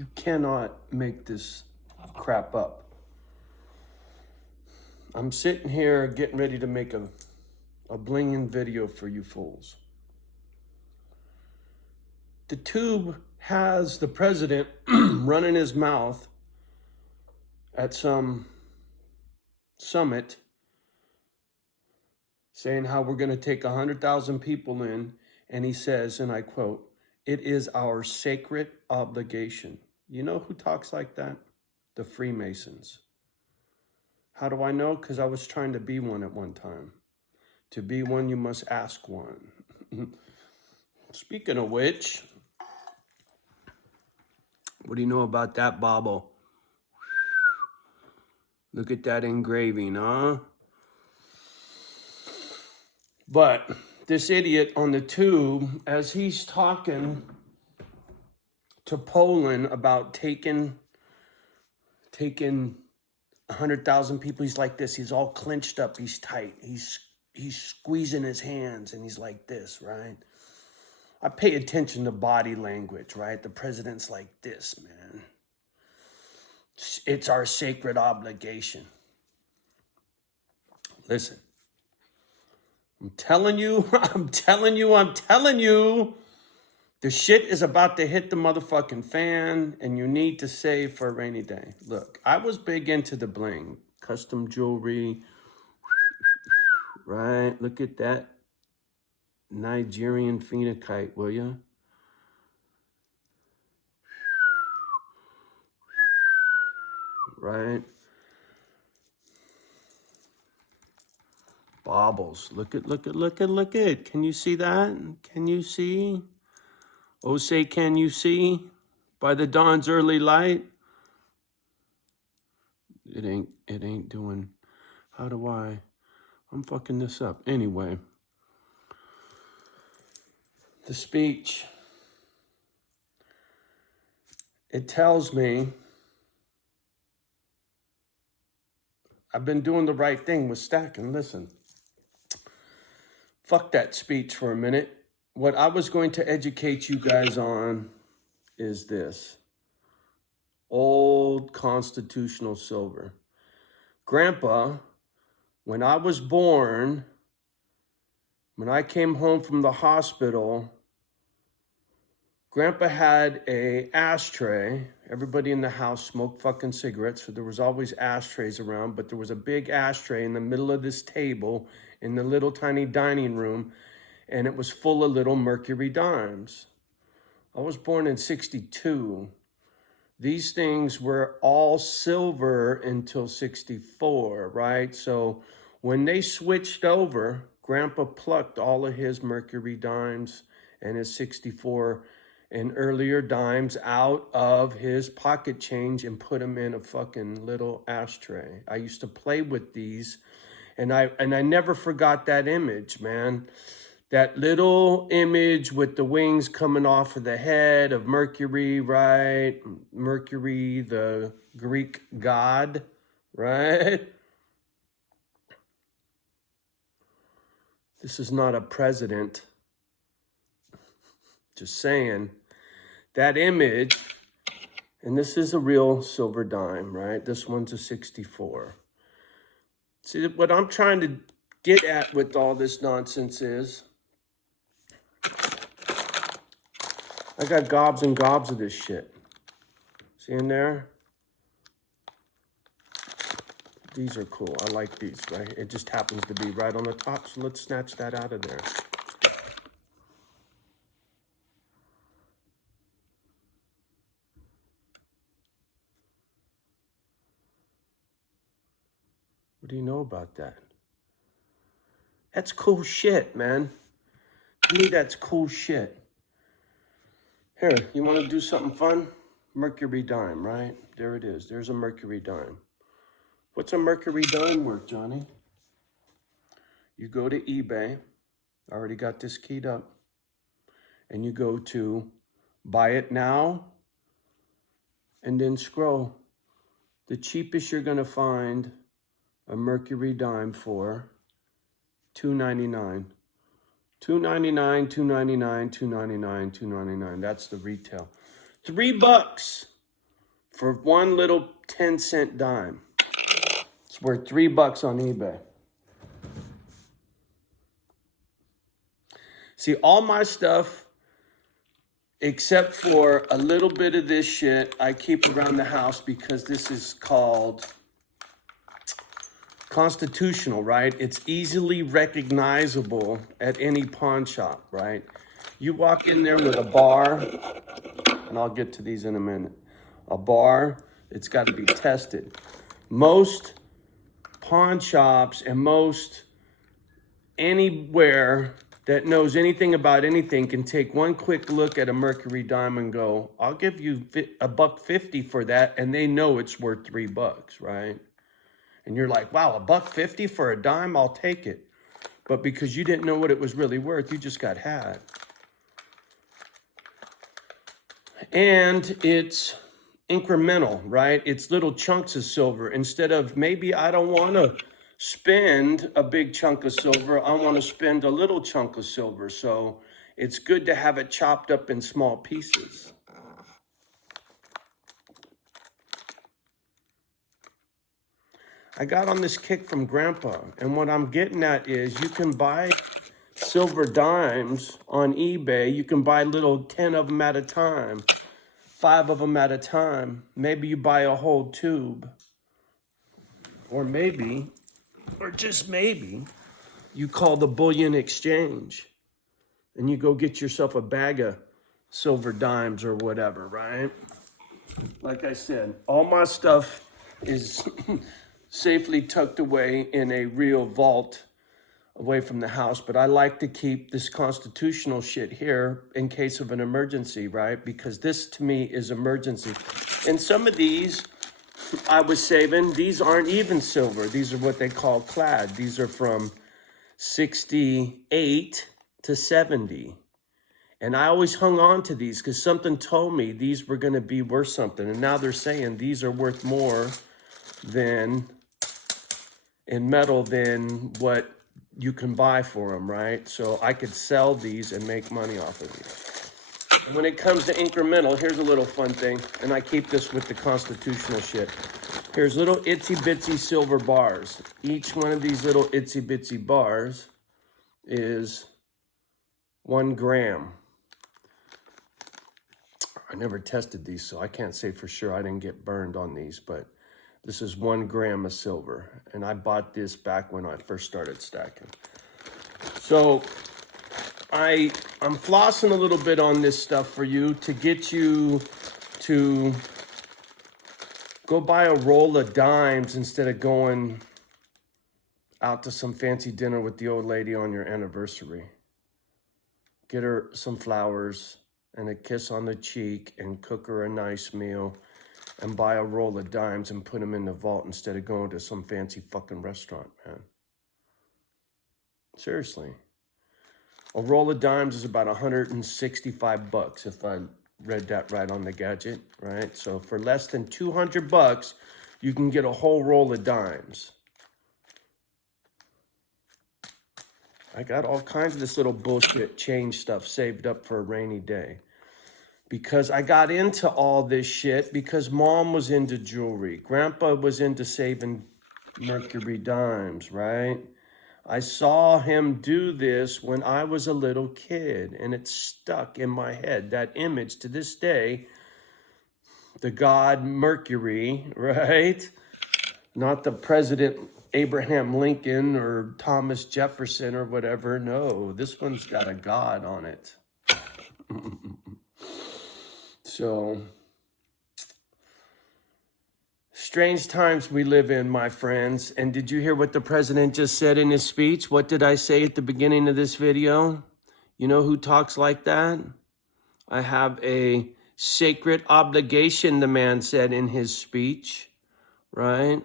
You cannot make this crap up. I'm sitting here getting ready to make a blinging video for you fools. The tube has the president running his mouth at some summit saying how we're going to take 100,000 people in, and he says, and I quote, "It is our sacred obligation." You know who talks like that? The Freemasons. How do I know? Because I was trying to be one at one time. To be one, you must ask one. Speaking of which, what do you know about that bauble? Look at that engraving, huh? But this idiot on the tube, as he's talking to Poland about taking 100,000 people, he's like this. He's all clenched up. He's tight. He's squeezing his hands, and he's like this, right? I pay attention to body language, right? The president's like this, man. It's our sacred obligation. Listen, I'm telling you, the shit is about to hit the motherfucking fan, and you need to save for a rainy day. Look, I was big into the bling, custom jewelry, right? Look at that Nigerian phenocite, will ya? Right? Baubles. Look at. Can you see that? Can you see? Oh, say, can you see? By the dawn's early light. It ain't doing. How do I'm fucking this up. Anyway. The speech. It tells me I've been doing the right thing with stacking. Listen. Fuck that speech for a minute. What I was going to educate you guys on is this. Old constitutional silver. Grandpa, when I was born, when I came home from the hospital, Grandpa had a ashtray. Everybody in the house smoked fucking cigarettes, so there was always ashtrays around, but there was a big ashtray in the middle of this table in the little tiny dining room, and it was full of little Mercury dimes. I was born in 62. These things were all silver until 64, right? So when they switched over, Grandpa plucked all of his Mercury dimes and his 64 and earlier dimes out of his pocket change and put them in a fucking little ashtray. I used to play with these, and I never forgot that image, man. That little image with the wings coming off of the head of Mercury, right? Mercury, the Greek god, right? This is not a president. Just saying. That image, and this is a real silver dime, right? This one's a 64. See, what I'm trying to get at with all this nonsense is, I got gobs and gobs of this shit. See in there? These are cool. I like these, right? It just happens to be right on the top, so let's snatch that out of there. What do you know about that? That's cool shit, man. To me, that's cool shit. Here, you want to do something fun? Mercury dime, right? There it is. There's a Mercury dime. What's a Mercury dime worth, Johnny? You go to eBay. I already got this keyed up. And you go to buy it now. And then scroll. The cheapest you're going to find a Mercury dime for $2.99. $2.99, $2.99, $2.99, $2.99. That's the retail. $3. for one little 10-cent dime. It's worth $3 on eBay. See, all my stuff, except for a little bit of this shit, I keep around the house because this is called constitutional, right? It's easily recognizable at any pawn shop, right? You walk in there with a bar, and I'll get to these in a minute. A bar, it's got to be tested. Most pawn shops and most anywhere that knows anything about anything can take one quick look at a Mercury dime and go, I'll give you $1.50 for that, and they know it's worth $3, right? And you're like, wow, $1.50 for a dime, I'll take it. But because you didn't know what it was really worth, you just got had. And it's incremental, right? It's little chunks of silver. Instead of maybe I don't want to spend a big chunk of silver, I want to spend a little chunk of silver. So it's good to have it chopped up in small pieces. I got on this kick from Grandpa, and what I'm getting at is you can buy silver dimes on eBay. You can buy little 10 of them at a time, 5 of them at a time. Maybe you buy a whole tube, or maybe, or just maybe, you call the bullion exchange and you go get yourself a bag of silver dimes or whatever, right? Like I said, all my stuff is safely tucked away in a real vault away from the house, but I like to keep this constitutional shit here in case of an emergency, right? Because this to me is emergency. And some of these I was saving, these aren't even silver. These are what they call clad. These are from 68 to 70. And I always hung on to these because something told me these were going to be worth something. And now they're saying these are worth more than in metal than what you can buy for them, right? So I could sell these and make money off of these. When it comes to incremental, here's a little fun thing, and I keep this with the constitutional shit. Here's little itsy bitsy silver bars. Each one of these little itsy bitsy bars is 1 gram. I never tested these, so I can't say for sure. I didn't get burned on these, but this is 1 gram of silver. And I bought this back when I first started stacking. So I'm flossing a little bit on this stuff for you to get you to go buy a roll of dimes instead of going out to some fancy dinner with the old lady on your anniversary. Get her some flowers and a kiss on the cheek and cook her a nice meal and buy a roll of dimes and put them in the vault instead of going to some fancy fucking restaurant, man. Seriously. A roll of dimes is about $165 if I read that right on the gadget, right? So for less than $200, you can get a whole roll of dimes. I got all kinds of this little bullshit change stuff saved up for a rainy day. Because I got into all this shit because Mom was into jewelry. Grandpa was into saving Mercury dimes, right? I saw him do this when I was a little kid, and it stuck in my head. That image to this day, the god Mercury, right? Not the President Abraham Lincoln or Thomas Jefferson or whatever. No, this one's got a god on it. So, strange times we live in, my friends. And did you hear what the president just said in his speech? What did I say at the beginning of this video? You know who talks like that? I have a sacred obligation, the man said in his speech, right?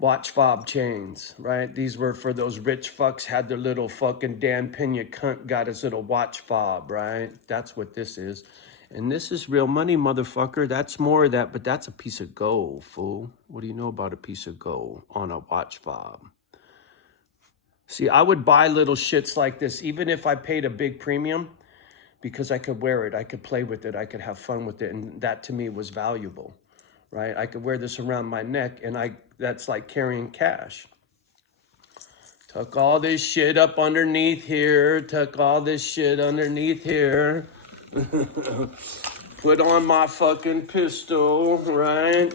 Watch fob chains, right? These were for those rich fucks had their little fucking Dan Pena cunt got his little watch fob, right? That's what this is. And this is real money, motherfucker. That's more of that, but that's a piece of gold, fool. What do you know about a piece of gold on a watch fob? See, I would buy little shits like this, even if I paid a big premium, because I could wear it, I could play with it, I could have fun with it, and that to me was valuable, right? I could wear this around my neck, and that's like carrying cash. Tuck all this shit up underneath here, tuck all this shit underneath here. Put on my fucking pistol, right?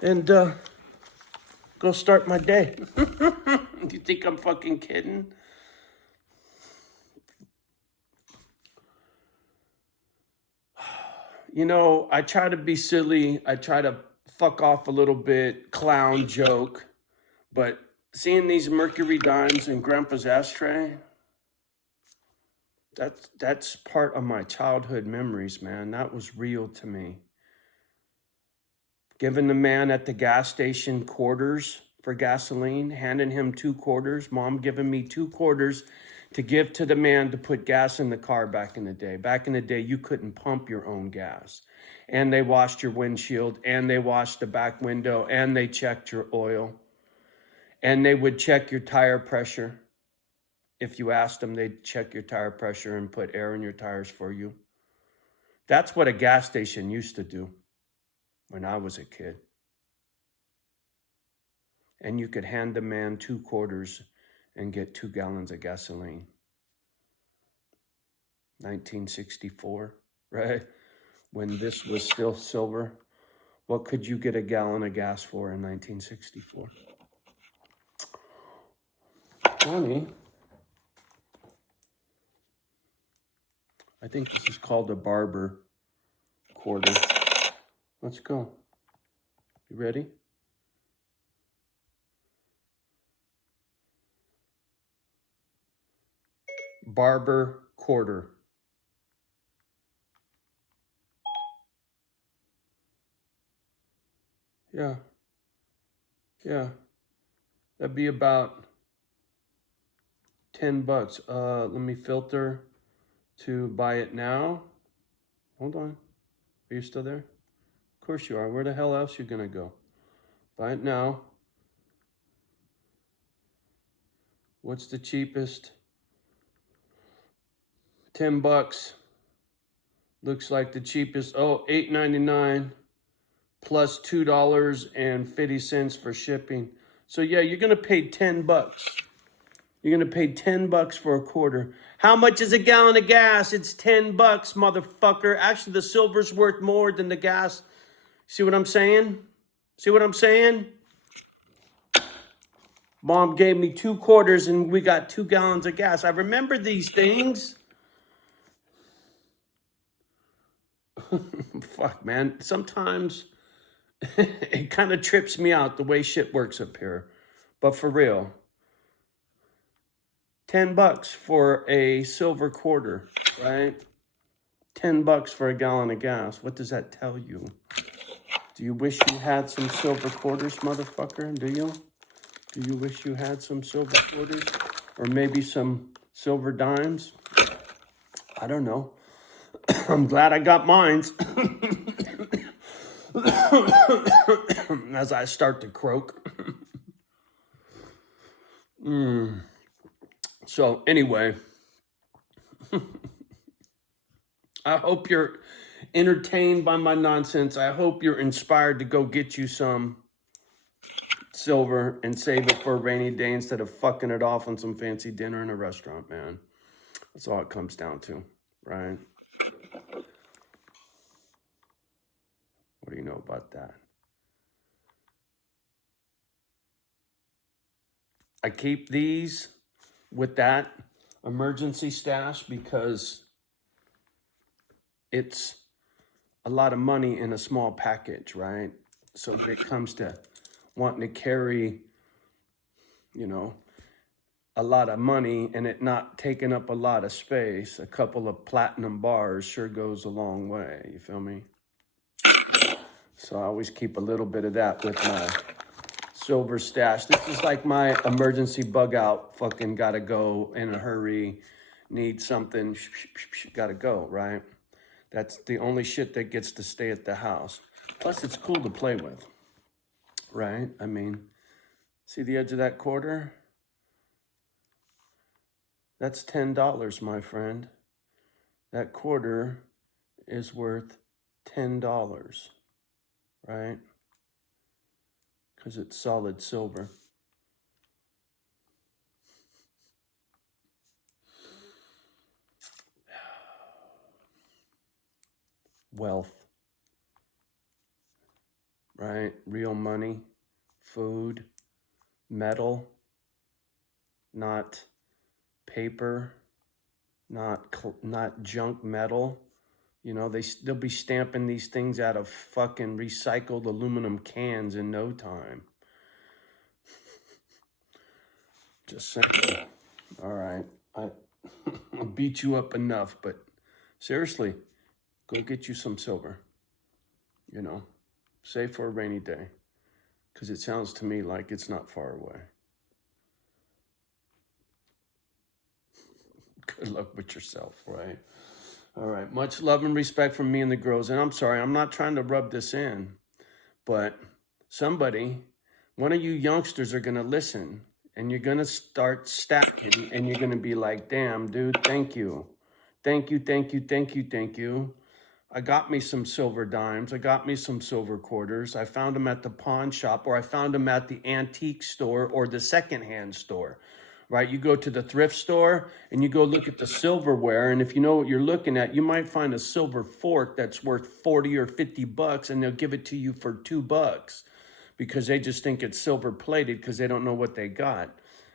And go start my day. You think I'm fucking kidding? You know, I try to be silly. I try to fuck off a little bit, clown joke. But seeing these Mercury dimes in Grandpa's ashtray, that's part of my childhood memories, man. That was real to me. Giving the man at the gas station quarters for gasoline, handing him 2 quarters. Mom giving me 2 quarters to give to the man to put gas in the car back in the day. Back in the day, you couldn't pump your own gas. And they washed your windshield, and they washed the back window, and they checked your oil. And they would check your tire pressure. If you asked them, they'd check your tire pressure and put air in your tires for you. That's what a gas station used to do when I was a kid. And you could hand the man 2 quarters and get 2 gallons of gasoline. 1964, right? When this was still silver. What could you get a gallon of gas for in 1964? Johnny, I think this is called a barber quarter. Let's go. You ready? Barber quarter. Yeah. Yeah. That'd be about $10. Let me filter to buy it now. Hold on. Are you still there? Of course you are. Where the hell else are you gonna go? Buy it now. What's the cheapest? $10. Looks like the cheapest. Oh, $8.99 plus $2.50 for shipping. So yeah, you're gonna pay $10. You're gonna pay $10 for a quarter. How much is a gallon of gas? It's $10, motherfucker. Actually, the silver's worth more than the gas. See what I'm saying? See what I'm saying? Mom gave me 2 quarters and we got 2 gallons of gas. I remember these things. Fuck, man. Sometimes it kind of trips me out the way shit works up here. But for real, $10 for a silver quarter, right? $10 for a gallon of gas. What does that tell you? Do you wish you had some silver quarters, motherfucker? Do you? Do you wish you had some silver quarters? Or maybe some silver dimes? I don't know. I'm glad I got mines. As I start to croak. So anyway, I hope you're entertained by my nonsense. I hope you're inspired to go get you some silver and save it for a rainy day instead of fucking it off on some fancy dinner in a restaurant, man. That's all it comes down to, right? What do you know about that? I keep these with that emergency stash because it's a lot of money in a small package, right? So when it comes to wanting to carry, you know, a lot of money and it not taking up a lot of space, a couple of platinum bars sure goes a long way, you feel me? So I always keep a little bit of that with my silver stash. This is like my emergency bug out, fucking gotta go in a hurry, need something, gotta go, right? That's the only shit that gets to stay at the house. Plus it's cool to play with, right? I mean, see the edge of that quarter? That's $10, my friend. That quarter is worth $10, right? Because it's solid silver. Wealth, right? Real money, food, metal, not paper, not junk metal. You know, they'll be stamping these things out of fucking recycled aluminum cans in no time. Just saying. All right, I beat you up enough, but seriously, go get you some silver. You know, save for a rainy day, because it sounds to me like it's not far away. Good luck with yourself, right? All right, much love and respect from me and the girls. And I'm sorry, I'm not trying to rub this in, but somebody, one of you youngsters are going to listen, and you're going to start stacking, and you're going to be like, damn, dude, thank you. Thank you, thank you, thank you, thank you. I got me some silver dimes. I got me some silver quarters. I found them at the pawn shop, or I found them at the antique store or the secondhand store, right? You go to the thrift store and you go look at the silverware. And if you know what you're looking at, you might find a silver fork that's worth 40 or 50 bucks, and they'll give it to you for $2 because they just think it's silver plated because they don't know what they got.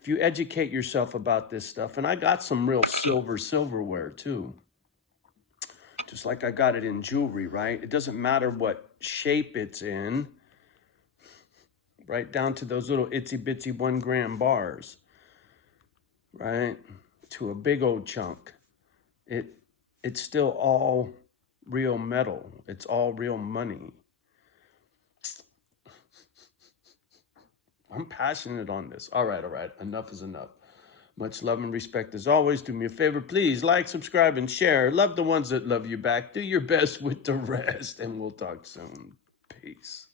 If you educate yourself about this stuff, and I got some real silverware too. Just like I got it in jewelry, right? It doesn't matter what shape it's in, right? Down to those little itsy bitsy 1 gram bars, right? To a big old chunk. It's still all real metal. It's all real money. I'm passionate on this. All right. Enough is enough. Much love and respect as always. Do me a favor, please like, subscribe, and share. Love the ones that love you back. Do your best with the rest, and we'll talk soon. Peace.